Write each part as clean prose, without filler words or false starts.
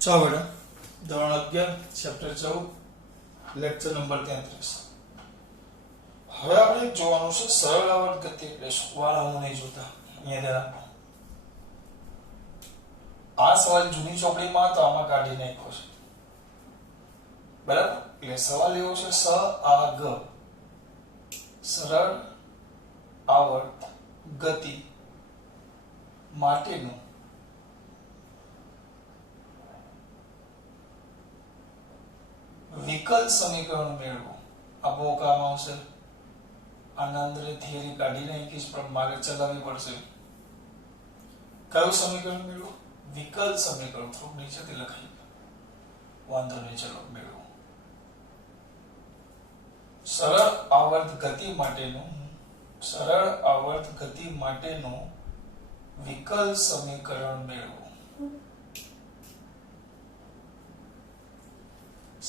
ચાલો બેટા ધોરણ 11 ચેપ્ટર 14 લેક્ચર નંબર 33. હવે આપણે જોવાનું છે સરળ આવર્ત ગતિ એટલે શું. વાળા હું નહીં જોતા, અહીંયા ધ્યાન આપો. આ સવાલ જૂની ચોપડીમાં તો આમાં કાઢી નાખ્યો છે, બરાબર. એટલે સવાલ એવો છે સ આ ગ સરળ આવર્ત ગતિ માટેનું વિકલ સમીકરણ મેળવો. આ બહુ કામ આવશે. આના અંદર થિયરી કાઢી નાખીશ પણ મારે ચલાવવી પડશે. કયું સમીકરણ મેળવો? વિકલ સમીકરણ. થોડું નીચેથી લખાઈ, વાંધો નહીં, ચલો મેળવો. સરળ આવર્ત ગતિ માટેનું વિકલ સમીકરણ મેળવો.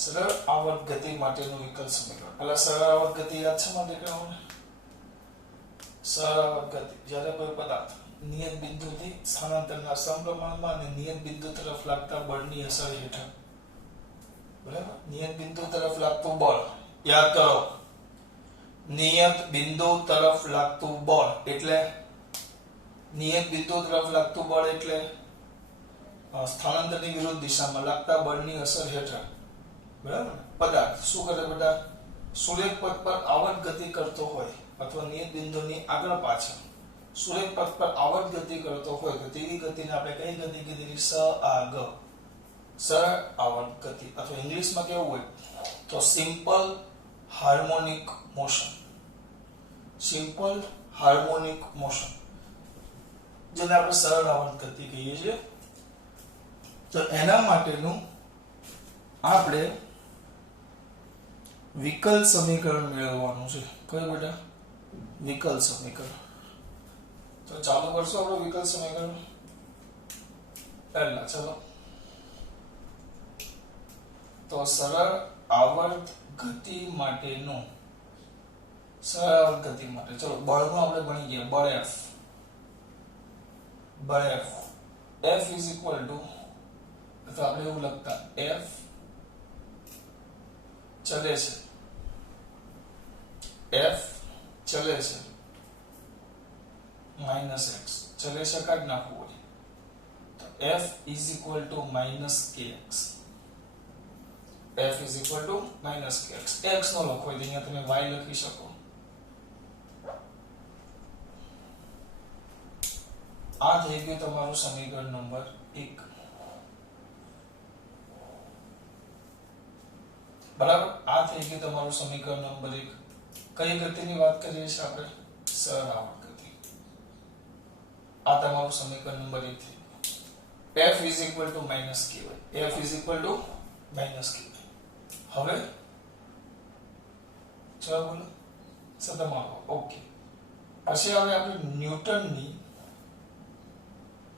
સરળ આવર્ત ગતિ માટેનું વિકલ સમીકરણ. પેલા સરળ આવર્ત ગતિ યાદ છે મને કહેવાનું. સરળ આવર્ત ગતિ જ્યારે કોઈ પદાર્થ નિયત બિંદુથી સ્થાનાંતરના સમપ્રમાણમાં અને નિયત બિંદુ તરફ લાગતા બળની અસર હેઠળ, બરાબર. નિયત બિંદુ તરફ લાગતું બળ યાદ કરો. નિયત બિંદુ તરફ લાગતું બળ એટલે સ્થાનાંતરની વિરુદ્ધ દિશામાં લાગતા બળની અસર હેઠળ, બરાબર. પદાર્થ શું કરે બેટા? સુરેખ પથ પર આવર્ત ગતિ કરતો હોય અથવા નિયત બિંદુની આગળ પાછળ સુરેખ પથ પર આવર્ત ગતિ કરતો હોય તો તેવી ગતિને આપણે કઈ ગતિ કીધી? સ આ ગ, સરળ આવર્ત ગતિ. અથવા ઇંગ્લિશમાં કેવું હોય તો simple harmonic motion. Simple harmonic motion જેને આપણે સરળ આવર્ત ગતિ કહીએ છીએ. તો એના માટેનું આપણે વિકલ સમીકરણ મેળવવાનું છે. કયું બેટા? વિકલ સમીકરણ. તો ચાલુ કરશો આપણે વિકલ સમીકરણ. પહેલા ચલો તો સરળ આવર્ત ગતિ માટેનું, સરળ આવર્ત ગતિ માટે ચલો બળનું આપણે ભણી ગયા. બળ F ઇઝ ઇક્વલ ટુ, તો આપણે એવું લખતા F ચલે છે, F ચલે છે માઇનસ એક્સ, ચલે છે કાઢ નાખવું હોય તો F is equal to minus kx. F is equal to minus kx. x નો લખો હોય તો અહીંયા તમે y લખી શકો. આ થઈ ગયું તમારું સમીકરણ નંબર 1, બરાબર. આ થઈ ગયું તમારું સમીકરણ નંબર 1. કઈ ગતિની વાત કરીએ છીએ આપણે? સરળ આવર્ત ગતિ. આ તમારું સમીકરણ નંબર 1 થઈ ગયું. F is equal to minus ky. F is equal to minus ky. હવે ચલો બોલો સતમ આવો. ઓકે. પછી હવે આપણે ન્યૂટનની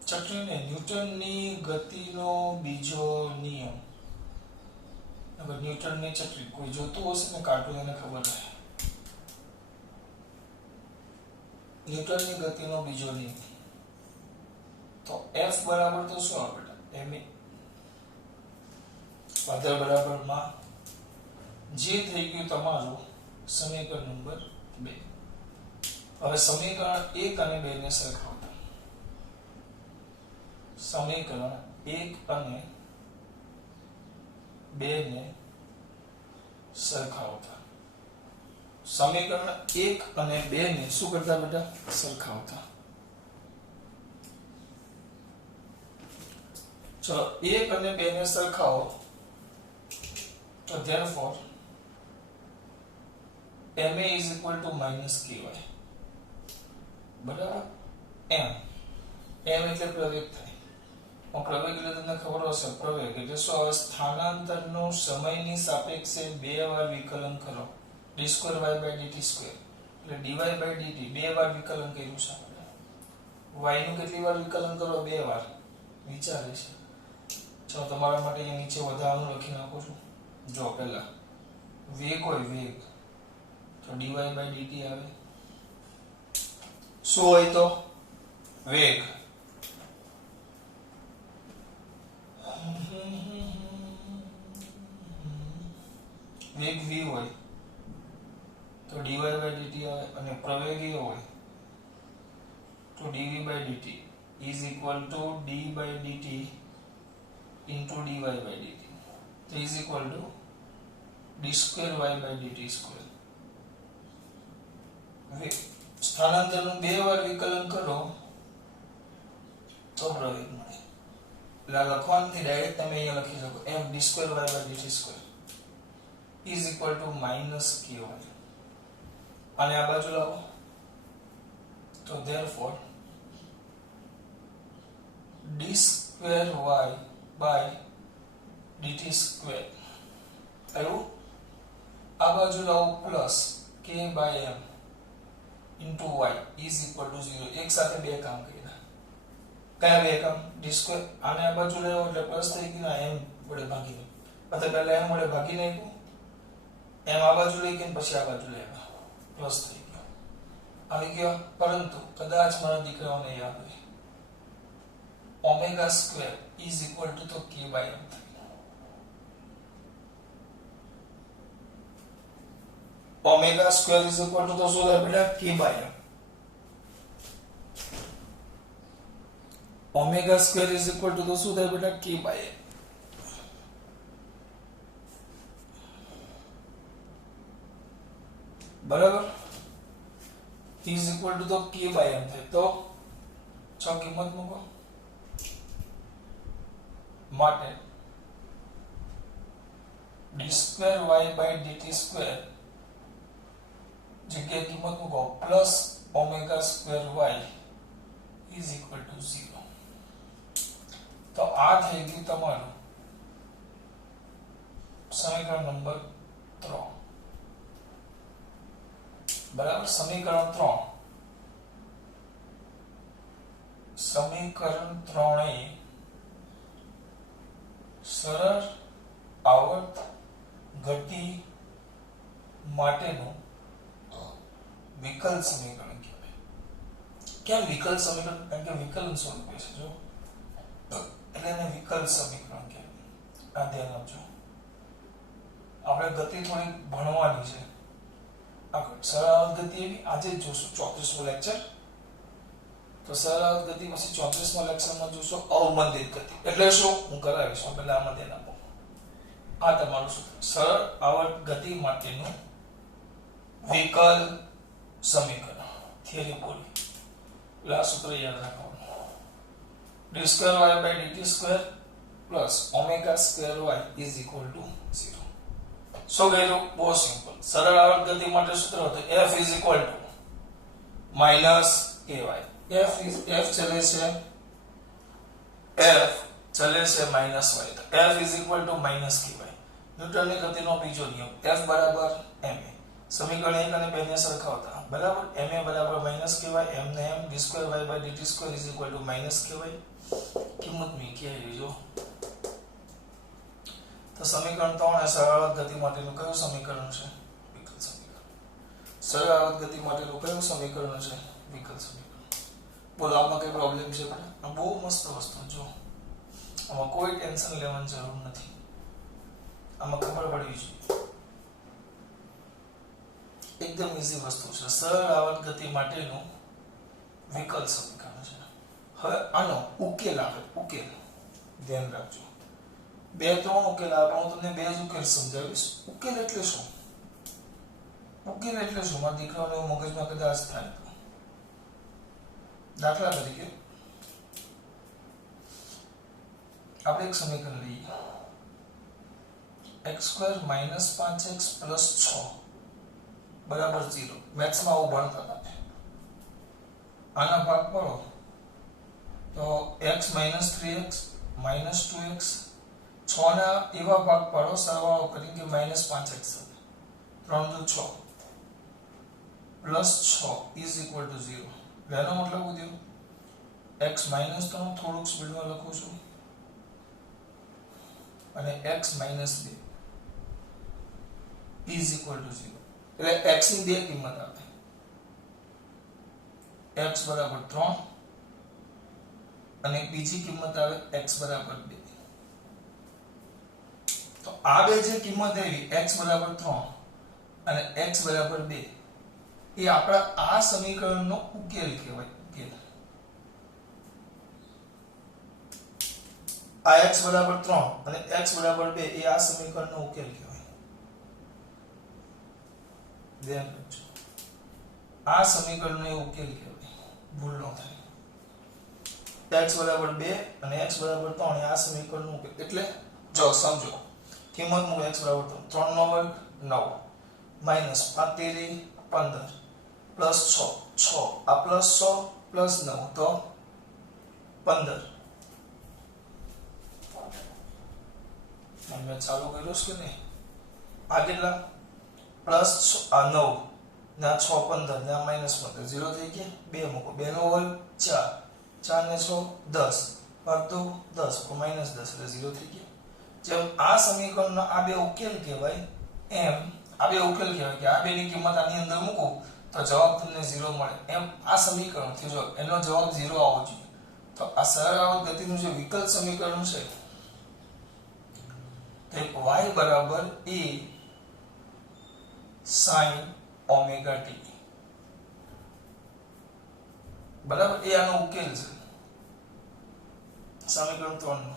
ચટણીને ન્યૂટનની ગતિનો બીજો નિયમ. અગર ન્યૂટનની ચટણી કોઈ જોતું હશે ને કાર્ટૂન, એને ખબર રહે. ન્યૂટનની ગતિનો બીજો નિયમ તો F બરાબર તો શું આવે બેટા? ma પાદર બરાબર માં. જે થઈ ગયું તમારું સમીકરણ નંબર 2. હવે સમીકરણ 1 અને 2 ને સરખાવતા. સમીકરણ 1 અને 2 ને સરખાવતા. સમીકરણ 1 અને 2 ને શું કરતા બેટા? સરખાવતા. ચલો 1 અને 2 ને સરખાવો તો therefore ma is equal to minus ky. બરાબર. m એટલે પ્રવેગ થાય. પ્રવેગ એટલે તમને ખબર હશે, પ્રવેગ એટલે શું આવે? સ્થાનાંતરનું સમયની સાપેક્ષે 2 વાર વિકલન કરો. d2y/dt2 એટલે dy/dt 2 વાર વિકલન કર્યું છે આપણે. y નું કેટલી વાર વિકલન કરો? 2 વાર. વિચારે છે. ચાલો તમારા માટે અહીંયા નીચે વધારાનું લખી નાખું છું. જો પહેલા વેગ હોય, વેગ તો dy/dt આવે. શું હોય તો? વેગ. વેગ v હોય તો dy by dt આવે અને પ્રવેગીય હોય તો dv by dt is equal to d by dt into dy by dt so is equal to d square y by dt square સ્થાનાંતરનું બે વાર વિકલન કરો તો પ્રવેગ મળે એટલે લખવાથી ડાયરેક્ટ તમે અહીંયા લખી શકો m d square y by dt square is equal to minus ky અને આ બાજુ લાવો તો therefore d square y by dt square આવ્યું આ બાજુ લાવો plus k by m into y is equal to 0 એક સાથે બે કામ કર્યા કયા બે કામ d square આને આ બાજુ લેવો એટલે પ્લસ થઈ ગયું m વડે ભાગીને એટલે પહેલા m વડે ભાગી નાખ્યું m આ બાજુ લઈ ગઈ પછી આ બાજુ લેવા પ્લસ થઈ ગયો આવી ગયો પરંતુ કદાચ મારા દીકરાઓને યાદ હોય omega square is equal to તો k by m omega square is equal to તો શું થાય બેટા k by m omega square is equal to તો શું થાય બેટા k by m બરાબર is equal to તો k by m થાય તો છ કિંમત મૂકો માટે d square y by dt square જગ્યાએ કિંમત મૂકો plus omega square y is equal to 0 તો આ થઈ ગયું તમારું સમીકરણ નંબર 3 બરાબર સમીકરણ 3 એ સરળ આવર્ત ગતિ માટેનું વિકલ સમીકરણ કહેવાય કેમ વિકલ સમીકરણ કારણ કે વિકલન સ્વરૂપે છે જો એટલે એને વિકલ સમીકરણ કહેવાય આ ધ્યાન આપજો આપણે ગતિ થોડી ભણવાની છે સરળ ગતિ એવી આજે જ જોશું 34મો લેક્ચર તો સરળ ગતિ પછી 34મા લેક્ચરમાં જોશું અવમંદિત ગતિ એટલે શું હું કરાવીશ પહેલા આમાં ધ્યાન આપો આ તમારું સૂત્ર સરળ આવર્ત ગતિ માટેનું વિકલ સમીકરણ થિયરી બોલી એટલે આ સૂત્ર યાદ રાખવાનું d square y by dt square plus omega square y is equal to 0 સો ગયું બહુ સિમ્પલ સરળ આવર્ત ગતિ માટે સૂત્ર હતું f is equal to minus ky f ચલે છે minus y તો f is equal to minus ky ન્યૂટનની ગતિનો બીજો નિયમ f બરાબર ma સમીકરણ 1 અને 2 ને સરખાવતા બરાબર ma બરાબર minus ky m ને m d square y by dt square is equal to minus ky કિંમત મૂકી આવી જો તો સમીકરણ 3 એ સરળ ગતિ માટેનું કયું સમીકરણ છે વિકલ સમીકરણ સરળ ગતિ માટેનું કયું સમીકરણ છે વિકલ સમીકરણ બોલો આમાં કઈ પ્રોબ્લેમ છે બેટા બહુ મસ્ત વસ્તુ જો આમાં કોઈ ટેન્શન લેવાની જરૂર નથી આમાં ખબર પડવી જોઈએ એકદમ ઈઝી વસ્તુ છે સરળ આવર્ત ગતિ માટેનું વિકલ સમીકરણ છે હવે આનો ઉકેલ આવે ઉકેલ ધ્યાન રાખજો બે ત્રણ ઉકેલ આવે હું તમને બે જ ઉકેલ સમજાવીશ ઉકેલ એટલે શું મારા દીકરાઓને મગજમાં કદાચ થાય દાખલા તરીકે આપણે એક સમીકરણ લઈએ x² - 5x + 6 બરાબર 0 મેથ્સમાં આવું ભણતા હતા આના ભાગ પાડો તો x - 3x - 2x 6 ના એવા ભાગ પાડો સરવાળો કરીને કે -5x થશે 3 × 6 + 6 is equal to 0 એનો મતલબ શું થયો x - 3 થોડુંક સ્પીડમાં લખું છું અને x - 2 is equal to 0 એટલે x ની બે કિંમત આવે x બરાબર 3 અને બીજી કિંમત આવે x બરાબર 2 તો આ બે જે કિંમત આવી x બરાબર 3 અને x બરાબર 2 એ આપણા આ સમીકરણનો ઉકેલ કહેવાય. ઉકેલ આ x બરાબર 3 અને x બરાબર 2 એ આ સમીકરણનો ઉકેલ કહેવાય. ધ્યાન રાખજો, આ સમીકરણનો ઉકેલ કહેવાય, ભૂલ ન થાય. x બરાબર 2 અને x બરાબર 3 એ આ સમીકરણનો ઉકેલ. એટલે જો સમજો, કિંમત મૂકો x બરાબર 3 નો વર્ગ 9 માઈનસ 5 તેરી 15 પ્લસ 6 આ પ્લસ 6 પ્લસ 9 તો 15. મેં ચાલુ કર્યું છે કે નહીં? આ કેટલા? પ્લસ આ 9 ના 6 15 ના માઈનસ 15 0 થઈ ગયા. 2 મૂકો, 2 નો વર્ગ 4 4 ને 6 10 ભાગ 2 10 માઈનસ 10 એટલે 0 થઈ ગયા. જેમ આ સમીકરણનો આ બે ઉકેલ કહેવાય એમ આ બે ઉકેલ કહેવાય કે આ બેની કિંમત આની અંદર મૂકો તો જવાબ તમને 0 મળે. એમ આ સમીકરણ થી જો એનો જવાબ 0 આવવો જોઈએ. તો આ સરળ આવર્ત ગતિનું જે વિકલ સમીકરણ છે તે y બરાબર a sin ઓમેગા t બરાબર એ આનો ઉકેલ છે સમીકરણ 3 નો.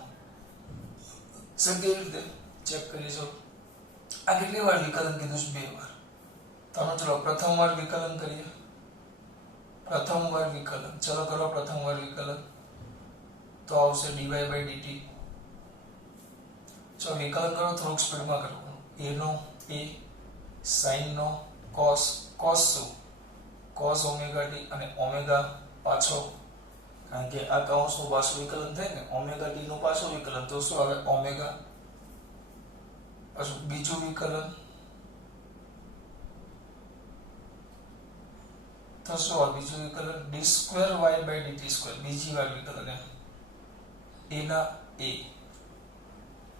કેવી રીતે ચેક કરી જો આ કેટલી વાર વિકલન કીધું છે? 2 વાર. તો ચલો પ્રથમ વાર વિકલન કરીએ. પ્રથમ વાર વિકલન ચલો કરો. પ્રથમ વાર વિકલન તો આવશે dy by dt. ચલો વિકલન કરો, થોડુંક સ્પીડમાં કરો. a નો a sin નો cos cos શું? cos ઓમેગા t અને ઓમેગા પાછો, કારણ કે આ કૌંસનું પાછું વિકલન થાય ને ઓમેગા t નું પાછું વિકલન તો શું આવે? ઓમેગા. પાછું બીજું વિકલન તો શું આવે? બીજું વિકલન d2y by dt2 બીજી વાર વિકલન a ના a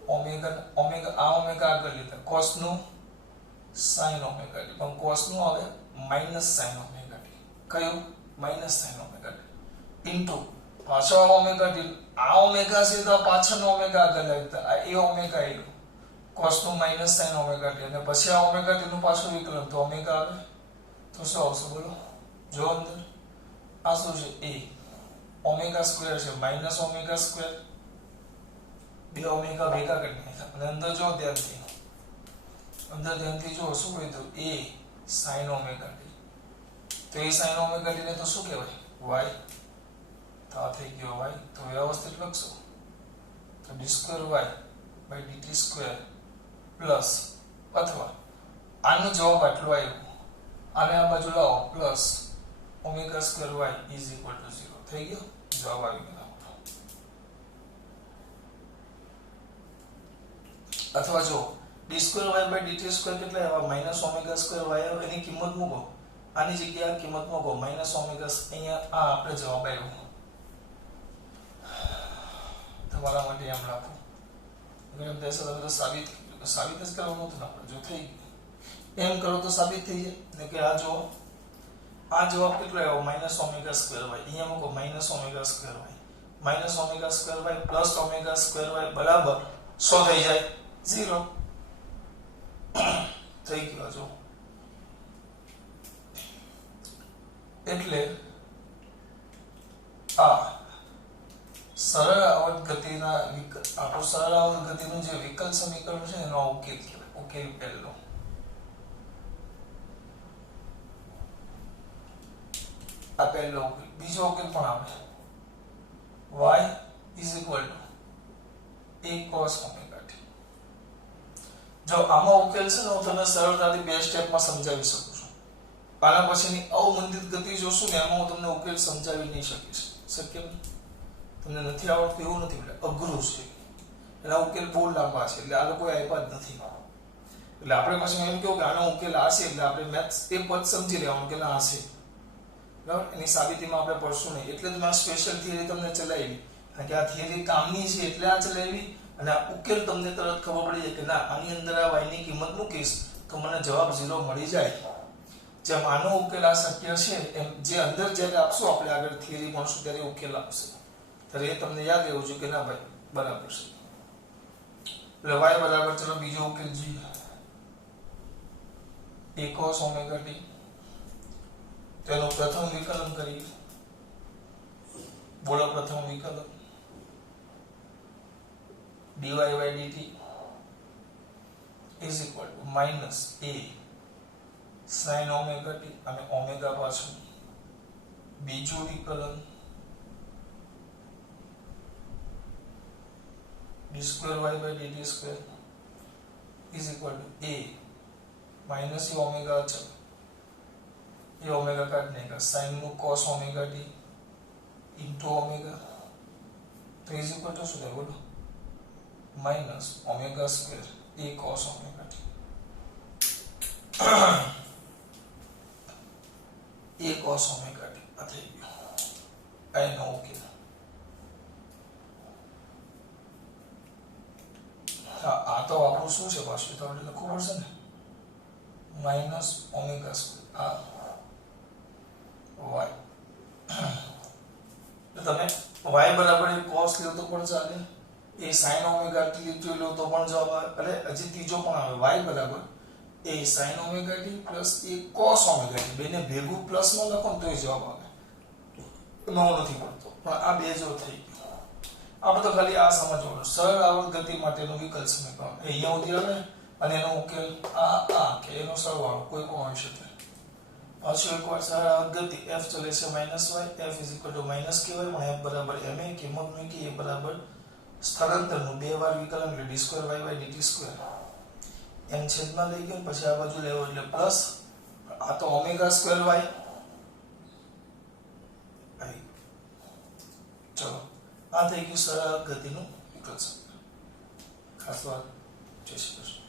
ઓમેગા ઓમેગા આ ઓમેગા આગળ લીધા cos નું sin ઓમેગા t પણ cos નું આવે માઈનસ sin ઓમેગા t. કયું? Minus sin omega t into પાછો ઓમેગા t. આ ઓમેગા છે તો પાછળનો ઓમેગા આગળ લાવતા આ a ઓમેગા એ cos નું માઈનસ sin ઓમેગા t અને પછી આ ઓમેગા t નું પાછું વિકલન તો ઓમેગા આવે તો શું આવશે બોલો? જો અંદર આ શું છે? a ઓમેગા સ્ક્વેર છે માઈનસ ઓમેગા સ્ક્વેર. બે ઓમેગા ભેગા કરી નાખ્યા અને અંદર જો ધ્યાનથી જો શું હોય તો a sin ઓમેગા t. તો a sin ઓમેગા t ને તો શું કહેવાય? y. તો આ થઈ ગયો y. તો વ્યવસ્થિત લખશો તો d2y by dt2 પ્લસ અથવા આનો જવાબ આટલો આવ્યો આને આ બાજુ લાવો plus omega square y is equal to 0 થઈ ગયો. જવાબ આવી ગયો. અથવા જો d2y by dt2 કેટલા આવ્યા? માઈનસ ઓમેગા સ્ક્વેર y આવ્યો. એની કિંમત મૂકો, આની જગ્યાએ કિંમત મૂકો માઈનસ ઓમેગા. અહીંયા આ આપણે જવાબ આવ્યો. તમારા માટે એમ રાખો એમ દેશે તમે તો સાબિત જ કરવાનું હતું આપણે. જો થઈ એમ કરો તો સાબિત થઈ જાય ને કે આ જો આ જવાબ કેટલો આવ્યો? Minus omega square y. અહીંયા મૂકો minus omega square y minus omega square y plus omega square y બરાબર શું થઈ જાય? 0 થઈ ગયો. જો એટલે આ સરળ આવર્ત ગતિના આપણું સરળ આવર્ત ગતિનું જે વિકલ સમીકરણ છે એનો ઉકેલ કહેવાય. ઉકેલ પહેલો. આ પહેલો ઉકેલ. બીજો ઉકેલ પણ આવે y is equal to a cos omega t. જો આમાં ઉકેલ છે ને હું તમને સરળતાથી બે સ્ટેપમાં સમજાવી શકું છું. આના પછીની અવમંદિત ગતિ જોશું ને એમાં હું તમને ઉકેલ સમજાવી નહીં શકીશ. શક્ય નહીં. તમને નથી આવડતું એવું નથી, એટલે અઘરું છે. એના ઉકેલ બહુ લાંબા છે એટલે આ લોકો આપ્યા જ નથી. એટલે આપણે પછી એમ કહ્યું કે આનો ઉકેલ આ છે એટલે આપણે મેથ્સ એ પદ સમજી લેવાનું કે આ છે. બરાબર? એની સાબિતીમાં આપણે પડશું નહીં. એટલે જ મેં સ્પેશિયલ થિયરી તમને ચલાવી. કારણ કે આ થિયરી કામની છે એટલે આ ચલાવી અને આ ઉકેલ તમને તરત ખબર પડી જાય કે ના આની અંદર આ y ની કિંમત મૂકીશ તો મને જવાબ 0 મળી જાય. જેમ આનો ઉકેલ આ શક્ય છે એમ જે અંદર જ્યારે આપશું આપણે આગળ થિયરી ભણશું ત્યારે ઉકેલ આવશે. ત્યારે એ તમને યાદ રહેવું જોઈએ કે ના ભાઈ બરાબર છે. એટલે y બરાબર ચલો બીજો ઉકેલ જોઈએ a cos ઓમેગા t તેનું પ્રથમ વિકલન કરીએ બોલો પ્રથમ વિકલન dy by dt is equal to minus a sin omega t અને ઓમેગા પાછું બીજું વિકલન d square y by dt square is equal to a minus e omega अच्छा ये ओमेगा काटने का sin નું cos omega t into omega तो is equal to શું થાય બોલો minus omega square a cos omega t a cos omega t આ થઈ ગયું આ નો ઉકેલ આ તો આપણું શું છે પાછું તો આપણે લખવું પડશે ને માઇનસ ઓમેગા સ્ક્વેર આ y તો તમે y બરાબર cos લ્યો તો પણ ચાલે એ sin ઓમેગા t લ્યો તો પણ જવાબ આવે અરે હજી ત્રીજો પણ આવે y બરાબર એ sin ઓમેગા t પ્લસ એ cos ઓમેગા t બેને ભેગું પ્લસ માં લખો તો જવાબ આવે એમાં હું નથી પડતો પણ આ બે જો થઈ ગયું આપણે તો ખાલી આ સમજવાનું સરળ આવર્ત ગતિ માટેનું વિકલ સમીકરણ અહીંયા સુધી આવે અને એનો ઉકેલ આ કે એનો સરવાળો કોઈ પણ હોઈ શકે પાછું એકવાર સરળ આવર્ત ગતિ f ચલે છે -y f ky પણ f બરાબર ma કિંમત મૂકી એ બરાબર સ્થળાંતરનું બે વાર વિકલન એટલે d2y by dt સ્ક્વેર એમ છેદમાં લઈ ગયો પછી આ બાજુ લેવો એટલે પ્લસ આ તો ઓમેગા સ્ક્વેર y ચલો આ થઈ ગયું સરળ ગતિનું વિકલ સમીકરણ ખાસ વાત જય શ્રી કૃષ્ણ